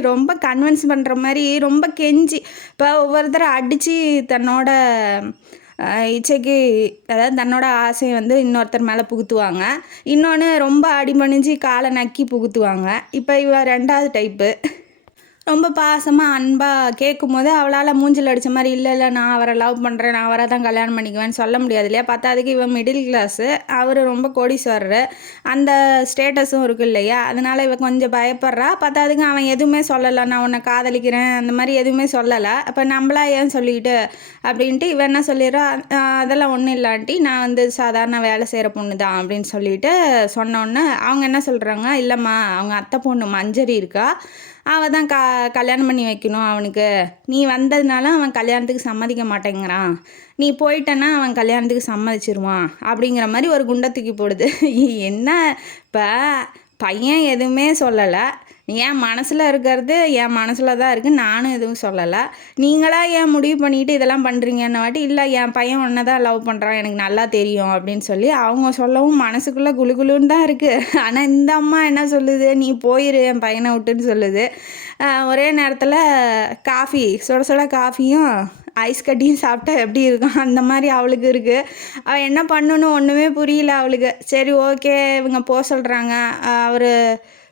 ரொம்ப கன்வின்ஸ் பண்ணுற மாதிரி ரொம்ப கெஞ்சி இப்போ ஒவ்வொருத்தரை அடித்து தன்னோட இச்சைக்கு, அதாவது தன்னோட ஆசையை வந்து இன்னொருத்தர் மேலே புகுத்துவாங்க, இன்னொன்று ரொம்ப அடிபணிஞ்சு காலை நக்கி புகுத்துவாங்க. இப்போ இவ ரெண்டாவது டைப்பு. ரொம்ப பாசமாக அன்பாக கேட்கும்போது அவளால் மூஞ்சில் அடித்த மாதிரி, இல்லை நான் அவரை லவ் பண்ணுறேன், நான் அவரை தான் கல்யாணம் பண்ணிக்குவேன்னு சொல்ல முடியாது இல்லையா. அதுக்கு இவன் மிடில் கிளாஸு, அவர் ரொம்ப கோடீஸ்வரர், அந்த ஸ்டேட்டஸும் இருக்குது இல்லையா. அதனால் இவன் கொஞ்சம் பயப்படுறா. அதுக்கு அவன் எதுவுமே சொல்லலை, நான் உன்னை காதலிக்கிறேன் அந்த மாதிரி எதுவுமே சொல்லலை, அப்போ நம்மளா ஏன் சொல்லிக்கிட்டு அப்படின்ட்டு இவன் என்ன சொல்லிடுறா, அதெல்லாம் ஒன்றும் இல்லாண்டி நான் வந்து சாதாரண வேலை செய்கிற பொண்ணு தான் அப்படின்னு சொல்லிட்டு சொன்னோன்னே அவங்க என்ன சொல்கிறாங்க, இல்லைம்மா அவங்க அத்தை பொண்ணு மஞ்சரி இருக்கா, அவள் தான் கல்யாணம் பண்ணி வைக்கணும் அவனுக்கு, நீ வந்ததுனால அவன் கல்யாணத்துக்கு சம்மதிக்க மாட்டேங்கிறான், நீ போயிட்டன்னா அவன் கல்யாணத்துக்கு சம்மதிச்சிருவான் அப்படிங்கிற மாதிரி ஒரு குண்டை தூக்கி போடுது. என்ன இப்போ பையன் எதுவுமே சொல்லலை, என் மனசில் இருக்கிறது என் மனசில் தான் இருக்குது, நானும் எதுவும் சொல்லலை, நீங்களாக ஏன் முடிவு பண்ணிவிட்டு இதெல்லாம் பண்ணுறீங்கன்னு வாட்டி, இல்லை என் பையன் ஒன்றை தான் லவ் பண்ணுறான் எனக்கு நல்லா தெரியும் அப்படின்னு சொல்லி அவங்க சொல்லவும் மனசுக்குள்ளே குளுகுலுன்னு தான் இருக்குது. ஆனால் இந்த அம்மா என்ன சொல்லுது, நீ போயிரு என் பையனை விட்டுன்னு சொல்லுது. ஒரே நேரத்தில் சுட சுட காஃபியும் ஐஸ் கட்டியும் சாப்பிட்டா எப்படி இருக்கும் அந்த மாதிரி அவளுக்கு இருக்குது. அவள் என்ன பண்ணணும் ஒன்றுமே புரியல அவளுக்கு. சரி ஓகே இவங்க போக சொல்கிறாங்க, அவர்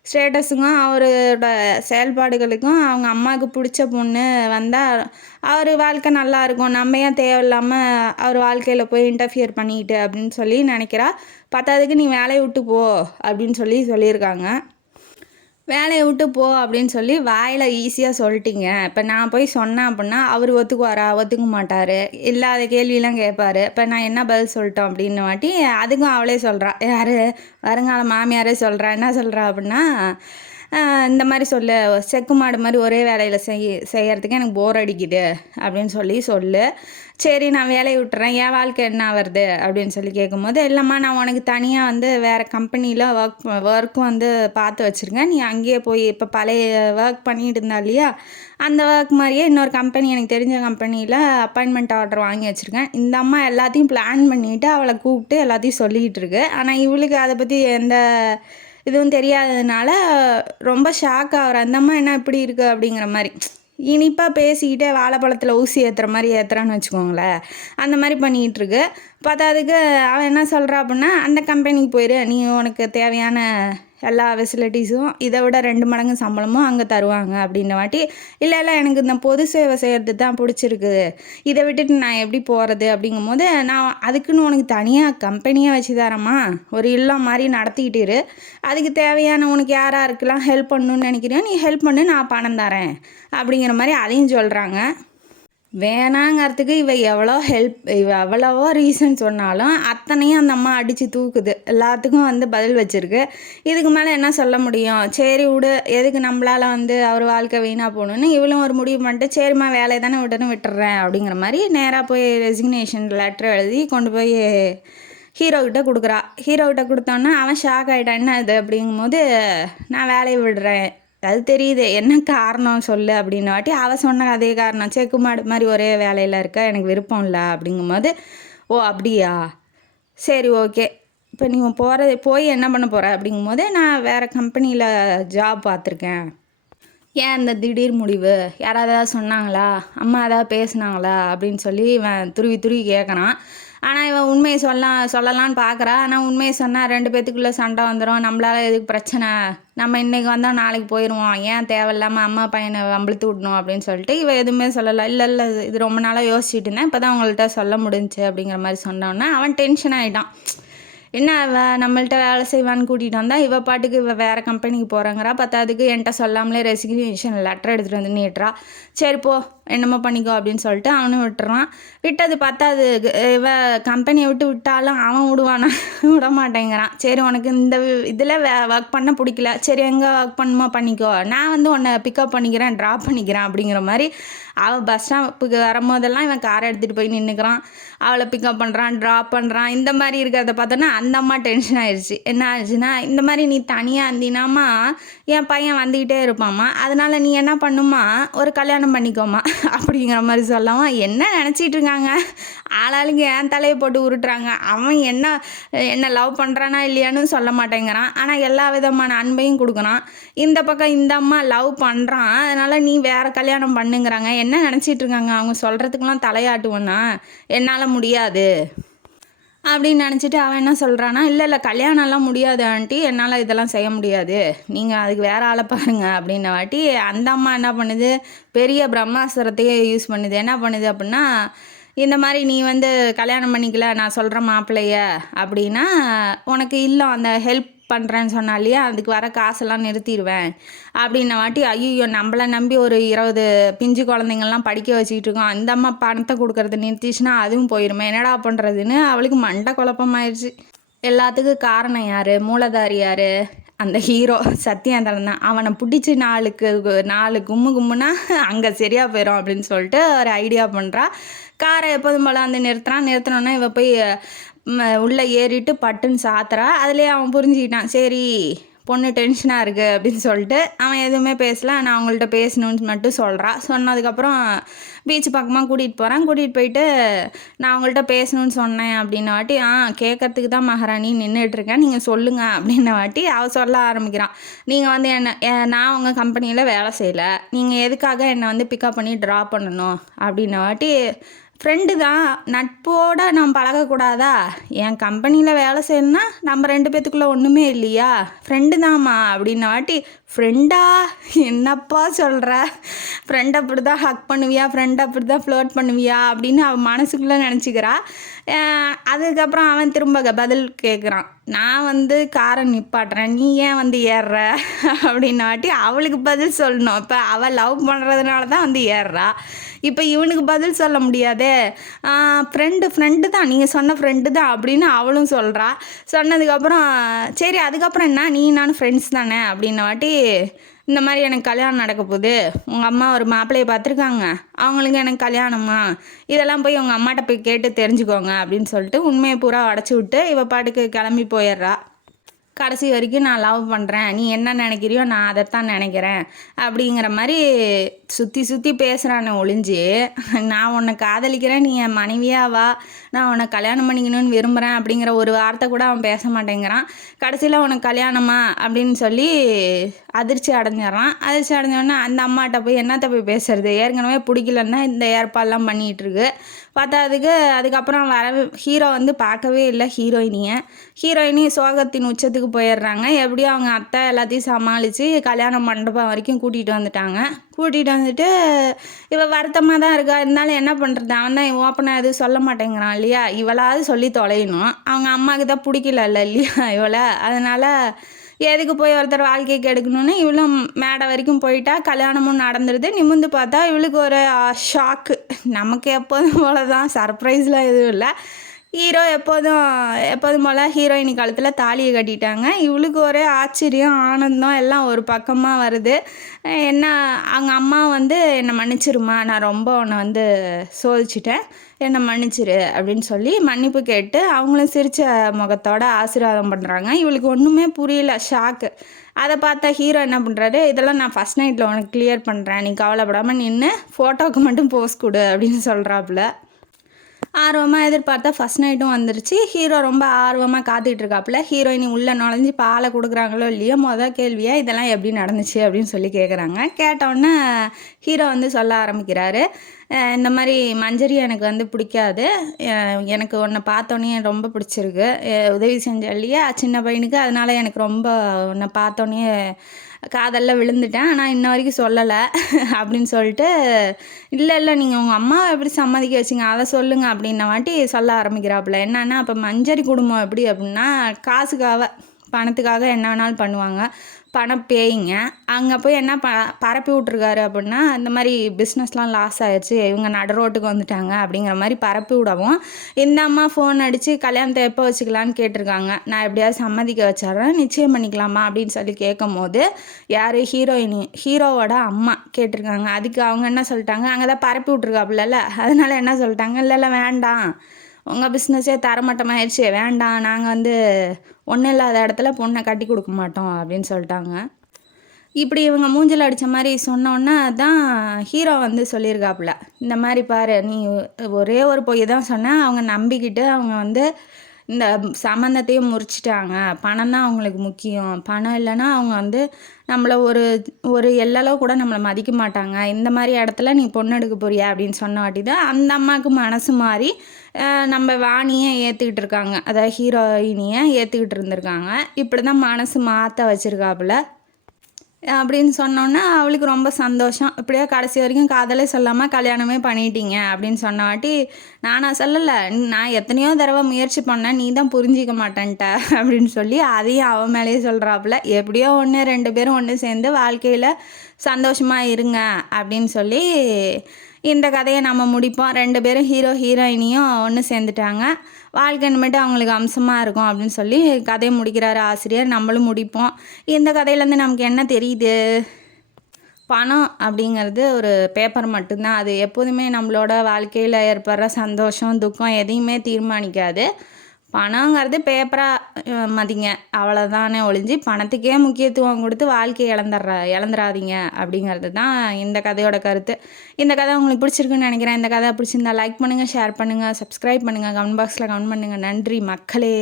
ஸ்டேட்டஸுக்கும் அவரோட செயல்பாடுகளுக்கும் அவங்க அம்மாவுக்கு பிடிச்ச பொண்ணு வந்தால் அவர் வாழ்க்கை நல்லாயிருக்கும், நம்ம ஏன் தேவையில்லாமல் அவர் வாழ்க்கையில் போய் இன்டர்ஃபியர் பண்ணிக்கிட்டு அப்படின்னு சொல்லி நினைக்கிறா. அதுக்கு நீ வேலையை விட்டு போ அப்படின்னு சொல்லியிருக்காங்க. வேலைய விட்டு போ அப்படின்னு சொல்லி வாயில ஈஸியா சொல்லிட்டீங்க. இப்ப நான் போய் சொன்னேன் அப்படின்னா, அவரு ஒத்துக்குவாரா? ஒத்துக்க மாட்டாரு. இல்லாத கேள்விலாம் கேட்பாரு. இப்ப நான் என்ன பதில் சொல்லட்டும் அப்படின்னவாட்டி, அதுக்கும் அவளே சொல்றா. யாரு? வருங்கால மாமியாரே சொல்றா. என்ன சொல்றா அப்படின்னா, இந்த மாரி சொல்லு, "செக்கு மாடு மாரி ஒரே வேலையில செய்யறதுக்கு எனக்கு போர் அடிக்குது" அப்படின்னு சொல்லு. சரி நான் வேலைய விட்டுறேன். என் வாழ்க்கை என்ன ஆவறது? அப்படின்னு சொல்லி கேட்கும்போது, இல்லம்மா நான் உனக்கு தனியா வந்து வேற கம்பெனில ஒர்க் வந்து பார்த்து வச்சிருக்கேன். நீ அங்கேயே போய் இப்ப பழைய ஒர்க் பண்ணிட்டு இருந்தா இல்லையா? அந்த ஒர்க் மாரியே இன்னொரு கம்பெனி எனக்கு தெரிஞ்ச கம்பெனில அப்பாயின்ட்மென்ட் ஆர்டர் வாங்கி வச்சிருக்கேன். இந்த அம்மா எல்லாத்தையும் பிளான் பண்ணிட்டு அவள கூப்பிட்டு எல்லாத்தையும் சொல்லிக்கிட்டு இருக்கு. ஆனா இவளுக்கு அத பத்தி எந்த இதுவும் தெரியாததுனால ரொம்ப ஷாக் ஆகுறா. அந்த அம்மா என்ன இப்படி இருக்கு? அப்படிங்கிற மாரி. இனிப்பா பேசிக்கிட்டே வாழைப்பழத்துல ஊசி ஏத்துற மாரி ஏத்துறான்னு வச்சுக்கோங்களேன். அந்த மாரி பண்ணிக்கிட்டுருக்கு. பத்தாததுக்கு அவ என்ன சொல்றா அப்படின்னா, "அந்த கம்பெனிக்கு போயிரு. நீ உனக்கு தேவையான எல்லா ஃபெசிலிட்டீஸும் இத விட 2 மடங்கு சம்பளமும் அங்க தருவாங்க." அப்படின்னவாட்டி, "இல்ல எனக்கு இந்த பொது சேவை செய்றது தான் புடிச்சிருக்கு. இத விட்டுட்டு நான் எப்படி போறது?" அப்படிங்கும்போது, "நான் அதுக்குன்னு உனக்கு தனியா கம்பெனியே வச்சு தரேம்மா. ஒரு இல்லம் மாரி நடத்திக்கிட்டு இரு. அதுக்கு தேவையான உனக்கு யாராருக்கெல்லாம் ஹெல்ப் பண்ணணும்னு நினைக்கிறியோ, நீ ஹெல்ப் பண்ணு. நான் பணம் தரேன்." அப்படிங்கிற மாரி அதையும் சொல்றாங்க. வேணாங்கிறதுக்கு இவ எவ்வளவோ ரீசன் சொன்னாலும், அத்தனையும் அந்த அம்மா அடிச்சு தூக்குது. எல்லாத்துக்கும் வந்து பதில் வச்சிருக்கு. இதுக்கு மேல என்ன சொல்ல முடியும்? சரி விடு, எதுக்கு நம்மளால வந்து அவர் வாழ்க்கை வீணா போணும்னு இவளும் ஒரு முடிவு பண்ணிட்டு, சரிம்மா வேலைய தானே விட்டுறேன் அப்படிங்கிற மாரி நேரா போய் ரெசிக்னேஷன் லெட்டர் எழுதி கொண்டு போய் ஹீரோ கிட்ட குடுக்குறா. ஹீரோ கிட்ட குடுத்தோன்னே அவன் ஷாக் ஆயிட்டான். என்ன இது? அப்படிங்கும்போது, நான் வேலைய விடுறேன். அது தெரியுது. என்ன காரணம் சொல்லு அப்படின்னவாட்டி, அவ சொன்ன அதே காரணம். செக்கு மாடு மாரி ஒரே வேலையில இருக்க எனக்கு விருப்பம் இல்ல அப்படிங்கும்போது, ஓ அப்படியா? சரி ஓகே. இப்ப நீ போய் என்ன பண்ண போற? அப்படிங்கும்போது, நான் வேற கம்பெனில ஜாப் பார்த்துருக்கேன். ஏன் இந்த திடீர் முடிவு? யாராவது ஏதாவது சொன்னாங்களா? அம்மா ஏதாவது பேசுனாங்களா? அப்படின்னு சொல்லி இவன் துருவி துருவி கேட்குறான். ஆனா இவன் உண்மைய சொல்லலான்னு பார்க்குறா. ஆனா உண்மைய சொன்னா 2 பேத்துக்குள்ள சண்டை வந்துரும். நம்மளால எதுக்கு பிரச்சனை? நம்ம இன்னைக்கு வந்தா நாளைக்கு போயிருவோம். ஏன் தேவையில்லாம அம்மா பையன வம்பிழுத்து விடணும் அப்படின்னு சொல்லிட்டு இவ எதுவுமே சொல்லல. இல்ல இது ரொம்ப நாளா யோசிச்சுட்டு இருந்தேன். இப்பதான் உங்கள்ட்ட சொல்ல முடிஞ்சுச்சு அப்படிங்கிற மாரி சொன்னோனே அவன் டென்ஷன் ஆயிட்டான். என்ன அவ நம்மள்ட்ட வேலை செய்வான்னு கூட்டிகிட்டு வந்தா, இவ பாட்டுக்கு இவ வேற கம்பெனிக்கு போறேங்கிறா. பத்தாததுக்கு என்ட்ட சொல்லாமலே ரெசிக்னேஷன் லெட்டர் எடுத்துட்டு வந்து நீட்டுறா. சரி போ, என்னமோ பண்ணிக்கோ அப்படின்னு சொல்லிட்டு அவனும் விட்டுறான். விட்டது பத்தாததுக்கு இவ கம்பெனியை விட்டு விட்டாலும் அவன் விடுவானா? விட மாட்டேங்கிறான். சரி உனக்கு இந்த இதில் ஒர்க் பண்ண பிடிக்கல, சரி எங்கே ஒர்க் பண்ணுமோ பண்ணிக்கோ, நான் வந்து உன்னை பிக்கப் பண்ணிக்கிறேன், ட்ராப் பண்ணிக்கிறேன் அப்படிங்கிற மாதிரி அவள் பஸ் ஸ்டாப்புக்கு வரும்போதெல்லாம் இவன் காரை எடுத்துகிட்டு போய் நின்றுக்கிறான். அவளை பிக்கப் பண்ணுறான், ட்ராப் பண்ணுறான். இந்த மாதிரி இருக்கிறத பார்த்தோன்னா அந்த அம்மா டென்ஷன் ஆயிடுச்சு. என்ன ஆச்சுன்னா, இந்த மாதிரி நீ தனியாக இருந்தினாமா என் பையன் வந்துக்கிட்டே இருப்பாம்மா, அதனால நீ என்ன பண்ணுமா, ஒரு கல்யாணம் பண்ணிக்கோமா அப்படிங்கிற மாதிரி சொல்லவும், என்ன நினச்சிட்டு இருக்காங்க ஆளாளுங்க என் தலையை போட்டு உருட்டுறாங்க. அவன் என்ன லவ் பண்ணுறானா இல்லையான்னு சொல்ல மாட்டேங்கிறான். ஆனால் எல்லா விதமான அன்பையும் கொடுக்குறான். இந்த பக்கம் இந்த அம்மா லவ் பண்ணுறான், அதனால் நீ வேறு கல்யாணம் பண்ணுங்கிறாங்க. என்ன நினச்சிட்டு இருக்காங்க? அவங்க சொல்கிறதுக்கெலாம் தலையாட்டுவனா, என்னால் முடியாது அப்படின்னு நினச்சிட்டு அவன் என்ன சொல்கிறான்னா, இல்லை கல்யாணம்லாம் முடியாது ஆண்டி, என்னால் இதெல்லாம் செய்ய முடியாது, நீங்கள் அதுக்கு வேறு ஆளை பாருங்க அப்படின்ன வாட்டி அந்த அம்மா என்ன பண்ணுது, பெரிய பிரம்மாஸ்திரத்தையே யூஸ் பண்ணுது. என்ன பண்ணுது அப்படின்னா, இந்த மாதிரி நீ வந்து கல்யாணம் பண்ணிக்கல, நான் சொல்கிற மாப்பிள்ளைய அப்படின்னா உனக்கு இல்லை அந்த ஹெல்ப் பண்ணுறேன்னு சொன்னா இல்லையா, அதுக்கு வர காசெல்லாம் நிறுத்திடுவேன் அப்படின்ன வாட்டி, ஐயோ நம்மளை நம்பி ஒரு 20 பிஞ்சு குழந்தைங்கள்லாம் படிக்க வச்சுக்கிட்டு இருக்கோம், அந்த அம்மா பணத்தை கொடுக்கறது நிறுத்திச்சுன்னா அதுவும் போயிடுமே, என்னடா பண்ணுறதுன்னு அவளுக்கு மண்டை குழப்பமாயிடுச்சு. எல்லாத்துக்கும் காரணம் யார்? மூலதாரி யார்? அந்த ஹீரோ சத்யேந்திரன் தான். அவனை பிடிச்சி 4 கும்முனா அங்கே சரியாக போயிடும் அப்படின்னு சொல்லிட்டு ஒரு ஐடியா பண்ணுறா. காரை எப்போதும் போல் வந்து நிறுத்தினோன்னே இவ போய் உள்ளே ஏறிட்டு பட்டுன்னு சாத்துறா. அதுலேயே அவன் புரிஞ்சுக்கிட்டான், சரி பொண்ணு டென்ஷனாக இருக்குது அப்படின்னு சொல்லிட்டு அவன் எதுவுமே பேசல. நான் அவங்கள்ட்ட பேசணுன்னு மட்டும் சொல்கிறா. சொன்னதுக்கப்புறம் பீச் பக்கமாக கூட்டிகிட்டு போயிட்டு, நான் அவங்கள்ட்ட பேசணுன்னு சொன்னேன் அப்படின்ன வாட்டி, கேட்கறதுக்கு தான் மகாராணி நின்றுட்டுருக்கேன், நீங்கள் சொல்லுங்கள் அப்படின்ன வாட்டி அவள் சொல்ல ஆரம்பிக்கிறான். நீங்கள் வந்து நான் உங்கள் கம்பெனியில் வேலை செய்யலை, நீங்கள் எதுக்காக என்னை வந்து பிக்கப் பண்ணி ட்ராப் பண்ணணும் அப்படின்ன வாட்டி, ஃப்ரெண்டு தான், நட்போடு நான் பழகக்கூடாதா? என் கம்பெனியில் வேலை செய்யணுன்னா நம்ம 2 பேத்துக்குள்ளே ஒன்றுமே இல்லையா? ஃப்ரெண்டு தாம்மா அப்படின்ன வாட்டி, ஃப்ரெண்டா? என்னப்பா சொல்கிற? ஃப்ரெண்ட் அப்படி தான் ஹக் பண்ணுவியா, ஃப்ரெண்ட் அப்படி தான் ஃப்ளோட் பண்ணுவியா அப்படின்னு அவள் மனசுக்குள்ளே நினச்சிக்கிறா. அதுக்கப்புறம் அவன் திரும்ப பதில் கேட்குறான், நான் வந்து காரை நிப்பாட்டுறேன், நீ ஏன் வந்து ஏறுற அப்படின்னாட்டி அவளுக்கு பதில் சொல்லணும். இப்போ அவள் லவ் பண்ணுறதுனால தான் வந்து ஏறுறா. இப்போ இவனுக்கு பதில் சொல்ல முடியாதே. ஃப்ரெண்டு தான், நீங்கள் சொன்ன ஃப்ரெண்டு தான் அப்படின்னு அவளும் சொல்கிறா. சொன்னதுக்கப்புறம் சரி அதுக்கப்புறம் என்ன, நீ நானும் ஃப்ரெண்ட்ஸ் தானே அப்படின்னவாட்டி, இந்த மாதிரி எனக்கு கல்யாணம் நடக்க போகுது, உங்கள் அம்மா ஒரு மாப்பிள்ளையை பார்த்துருக்காங்க, அவங்களுக்கு எனக்கு கல்யாணமா, இதெல்லாம் போய் உங்கள் அம்மாட்ட போய் கேட்டு தெரிஞ்சுக்கோங்க அப்படின்னு சொல்லிட்டு உண்மையை பூரா உடச்சி விட்டு இவ பாட்டுக்கு கிளம்பி போயிடுறா. கடைசி வரைக்கும் நான் லவ் பண்ணுறேன், நீ என்ன நினைக்கிறியோ நான் அதைத்தான் நினைக்கிறேன் அப்படிங்கிற மாதிரி சுற்றி சுற்றி பேசுகிறானே ஒழிஞ்சு, நான் உன்னை காதலிக்கிறேன், நீ என் மனைவியாக வா, நான் உன்னை கல்யாணம் பண்ணிக்கணும்னு விரும்புகிறேன் அப்படிங்கிற ஒரு வார்த்தை கூட அவன் பேச மாட்டேங்கிறான். கடைசியில் உனக்கு கல்யாணமா அப்படின்னு சொல்லி அதிர்ச்சி அடைஞ்சிட்றான். அதிர்ச்சி அடைஞ்சோடனே அந்த அம்மாட்ட போய் என்னத்தை போய் பேசுறது, ஏற்கனவே பிடிக்கலன்னா இந்த ஏற்பாடெல்லாம் பண்ணிகிட்ருக்கு. பார்த்ததுக்கு அதுக்கப்புறம் ஹீரோ வந்து பார்க்கவே இல்லை ஹீரோயினி சோகத்தின் உச்சத்துக்கு போயிடுறாங்க. எப்படியும் அவங்க அத்தை எல்லாத்தையும் சமாளித்து கல்யாண மண்டபம் வரைக்கும் கூட்டிகிட்டு வந்துட்டு இவள் வருத்தமாக தான் இருக்கா. இருந்தாலும் என்ன பண்ணுறது, அவன் தான் ஓப்பனாக எதுவும் சொல்ல மாட்டேங்கிறான் இல்லையா. இவளாவது சொல்லி தொலையணும், அவங்க அம்மாவுக்கு தான் பிடிக்கல இல்லையா இவளை. அதனால் எதுக்கு போய் ஒருத்தர் வாழ்க்கைக்கு எடுக்கணும்னு இவளும் மேடை வரைக்கும் போயிட்டா. கல்யாணமும் நடந்துடுது. நிமிர்ந்து பார்த்தா இவளுக்கு ஒரு ஷாக்கு. நமக்கு எப்போதும் போல தான், சர்ப்ரைஸ்லாம் எதுவும் இல்லை. ஹீரோ எப்போதும் போல் ஹீரோயினி காலத்தில் தாலியை கட்டிட்டாங்க. இவளுக்கு ஒரே ஆச்சரியம் ஆனந்தம் எல்லாம் ஒரு பக்கமாக வருது. என்ன அவங்க அம்மா வந்து என்னை மன்னிச்சிருமா, நான் ரொம்ப உன்னை வந்து சோதிச்சிட்டேன், என்னை மன்னிச்சிரு அப்படின்னு சொல்லி மன்னிப்பு கேட்டு அவங்களும் சிரித்த முகத்தோட ஆசீர்வாதம் பண்ணுறாங்க. இவளுக்கு ஒன்றுமே புரியல, ஷாக்கு. அதை பார்த்தா ஹீரோ என்ன பண்ணுறாரு, இதெல்லாம் நான் ஃபஸ்ட் நைட்டில் உனக்கு கிளியர் பண்ணுறேன், நீ கவலைப்படாமல் நின்று ஃபோட்டோவுக்கு மட்டும் போஸ் கொடு அப்படின்னு சொல்கிறாப்புல. ஆர்வமாக எதிர்பார்த்தா ஃபஸ்ட் நைட்டும் வந்துருச்சு. ஹீரோ ரொம்ப ஆர்வமாக காத்துட்ருக்காப்புல. ஹீரோயினி உள்ளே நுழைஞ்சி பாலை கொடுக்குறாங்களோ இல்லையோ கேள்வியாக இதெல்லாம் எப்படி நடந்துச்சு அப்படின்னு சொல்லி கேட்குறாங்க. கேட்டவுடனே ஹீரோ வந்து சொல்ல ஆரம்பிக்கிறாரு, இந்த மாதிரி மஞ்சரி எனக்கு வந்து பிடிக்காது, எனக்கு உன்னை பார்த்தோன்னே ரொம்ப பிடிச்சிருக்கு, உதவி செஞ்ச இல்லையா சின்ன பையனுக்கு, அதனால் எனக்கு ரொம்ப உன்னை பார்த்தோன்னே காதலில் விழுந்துட்டேன், ஆனால் இன்ன வரைக்கும் சொல்லலை அப்படின்னு சொல்லிட்டு, இல்லை நீங்கள் உங்கள் அம்மாவை எப்படி சம்மதிக்க வச்சிங்க அதை சொல்லுங்கள் அப்படின்ன வாட்டி சொல்ல ஆரம்பிக்கிறாப்புல. என்னன்னா அப்போ மஞ்சரி குடும்பம் எப்படி அப்படின்னா, பணத்துக்காக என்ன வேணாலும் பண்ணுவாங்க, பணம் பேய்ங்க. அங்கே போய் என்ன பரப்பி விட்ருக்காரு அப்படின்னா, இந்த மாதிரி பிஸ்னஸ்லாம் லாஸ் ஆகிடுச்சு, இவங்க நடு ரோட்டுக்கு வந்துட்டாங்க அப்படிங்கிற மாதிரி பரப்பி விடவும், இந்த அம்மா ஃபோன் அடித்து கல்யாணத்தை எப்போ வச்சுக்கலான்னு கேட்டிருக்காங்க. நான் எப்படியாவது சம்மதிக்க வச்சிட்றேன், நிச்சயம் பண்ணிக்கலாமா அப்படின்னு சொல்லி கேட்கும் போது, யார் ஹீரோவோட அம்மா கேட்டிருக்காங்க. அதுக்கு அவங்க என்ன சொல்லிட்டாங்க, அங்கே தான் பரப்பி விட்ருக்காப்புல, அதனால் என்ன சொல்லிட்டாங்க, இல்லை வேண்டாம், உங்கள் பிஸ்னஸே தரமட்டமாகிடுச்சு, வேண்டாம், நாங்கள் வந்து ஒன்றும் இல்லாத இடத்துல பொண்ணை கட்டி கொடுக்க மாட்டோம் அப்படின்னு சொல்லிட்டாங்க. இப்படி இவங்க மூஞ்சில் அடித்த மாதிரி சொன்னோன்னே தான் ஹீரோ வந்து சொல்லியிருக்காப்புல, இந்த மாதிரி பாரு, நீ ஒரே ஒரு பொய் தான் சொன்னேன், அவங்க நம்பிக்கிட்டு அவங்க வந்து இந்த சம்மந்தத்தையும் முறிச்சிட்டாங்க, பணம் தான் அவங்களுக்கு முக்கியம், பணம் இல்லைன்னா அவங்க வந்து நம்மளை ஒரு எல்லளவு கூட நம்மளை மதிக்க மாட்டாங்க, இந்த மாதிரி இடத்துல நீ பொண்ணு எடுக்க போறியா அப்படின்னு சொன்ன வாட்டி தான் அந்த அம்மாவுக்கு மனசு மாறி நம்ம வாணியை ஏற்றுக்கிட்டு இருக்காங்க, அதாவது ஹீரோயினியை ஏற்றுக்கிட்டு இருந்திருக்காங்க. இப்படி தான் மனசு மாற்ற வச்சுருக்காப்புல அப்படின்னு சொன்னோன்னே அவளுக்கு ரொம்ப சந்தோஷம். இப்படியே கடைசி வரைக்கும் காதலே சொல்லாமல் கல்யாணமே பண்ணிட்டீங்க அப்படின்னு சொன்ன வாட்டி, நானாக சொல்லலை, நான் எத்தனையோ தடவை முயற்சி பண்ணேன், நீ தான் புரிஞ்சிக்க மாட்டேன்ட்ட அப்படின்னு சொல்லி அதையும் அவன் மேலேயே சொல்கிறாப்புல. எப்படியோ ஒன்று 2 பேரும் ஒன்று சேர்ந்து வாழ்க்கையில் சந்தோஷமாக இருங்க அப்படின்னு சொல்லி இந்த கதையை நம்ம முடிப்போம். 2 பேரும் ஹீரோயினியும் ஒன்று சேர்ந்துட்டாங்க, வாழ்க்கை இனிமேட்டு அவங்களுக்கு அம்சமாக இருக்கும் அப்படின்னு சொல்லி கதையை முடிக்கிறாரு ஆசிரியர். நம்மளும் முடிப்போம். இந்த கதையிலேருந்து நமக்கு என்ன தெரியுது, பணம் அப்படிங்கிறது ஒரு பேப்பர் மட்டும்தான், அது எப்போதுமே நம்மளோட வாழ்க்கையில் ஏற்படுற சந்தோஷம் துக்கம் எதையுமே தீர்மானிக்காது. பணங்கிறது பேப்பராக மதிங்க, அவ்வளோதானே ஒழிஞ்சு பணத்துக்கே முக்கியத்துவம் கொடுத்து வாழ்க்கையை இழந்துடாதீங்க அப்படிங்கிறது தான் இந்த கதையோட கருத்து. இந்த கதை உங்களுக்கு பிடிச்சிருக்குன்னு நினைக்கிறேன். இந்த கதை பிடிச்சிருந்தா லைக் பண்ணுங்கள், ஷேர் பண்ணுங்கள், சப்ஸ்கிரைப் பண்ணுங்கள், கமெண்ட் பாக்ஸில் கமெண்ட் பண்ணுங்கள். நன்றி மக்களே.